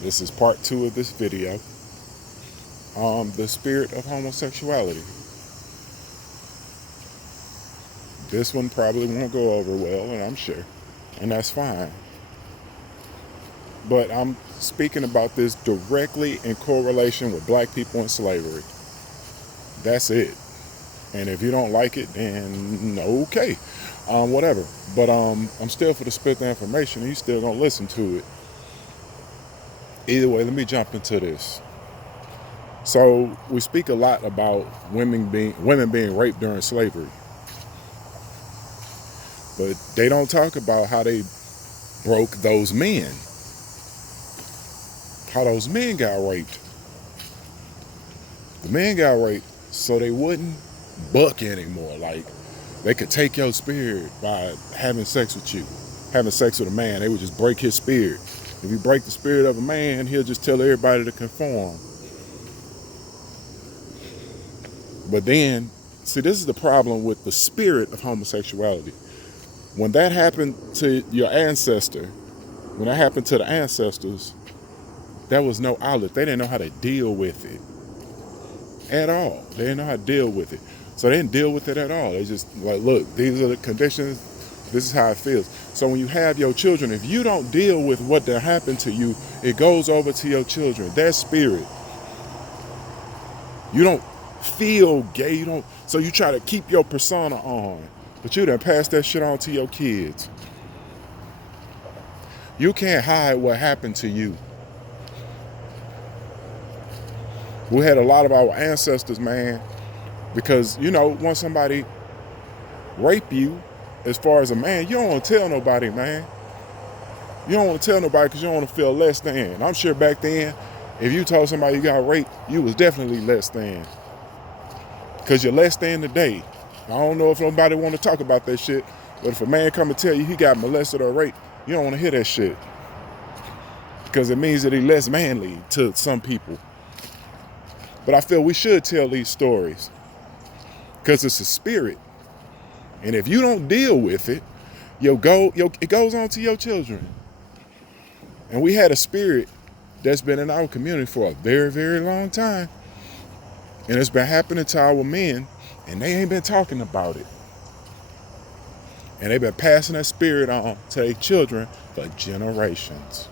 This is part 2 of this video. The spirit of homosexuality. This one probably won't go over well, and I'm sure, and that's fine. But I'm speaking about this directly in correlation with black people and slavery. That's it. And if you don't like it, then okay, whatever. But I'm still for to spit the information, and you still gonna listen to it. Either way, let me jump into this. So we speak a lot about women being raped during slavery, but they don't talk about how they broke those men, how those men got raped. The men got raped so they wouldn't buck anymore. Like, they could take your spirit by having sex with you, having sex with a man. They would just break his spirit. If you break the spirit of a man, he'll just tell everybody to conform. But then, see, this is the problem with the spirit of homosexuality. When that happened to your ancestor, when that happened to the ancestors, there was no outlet. They didn't know how to deal with it at all. They didn't know how to deal with it. So they didn't deal with it at all. They just like, look, these are the conditions. This is how it feels. So when you have your children, if you don't deal with what that happened to you, it goes over to your children. Their spirit. You don't feel gay. You don't. So you try to keep your persona on, but you done pass that shit on to your kids. You can't hide what happened to you. We had a lot of our ancestors, man, because, once somebody rape you, as far as a man, you don't want to tell nobody, man. You don't want to tell nobody because you don't want to feel less than. I'm sure back then, if you told somebody you got raped, you was definitely less than. Because you're less than today. I don't know if nobody want to talk about that shit, but if a man come and tell you he got molested or raped, you don't want to hear that shit. Because it means that he's less manly to some people. But I feel we should tell these stories because it's a spirit. And if you don't deal with it, it goes on to your children. And we had a spirit that's been in our community for a very, very long time. And it's been happening to our men, and they ain't been talking about it. And they've been passing that spirit on to their children for generations.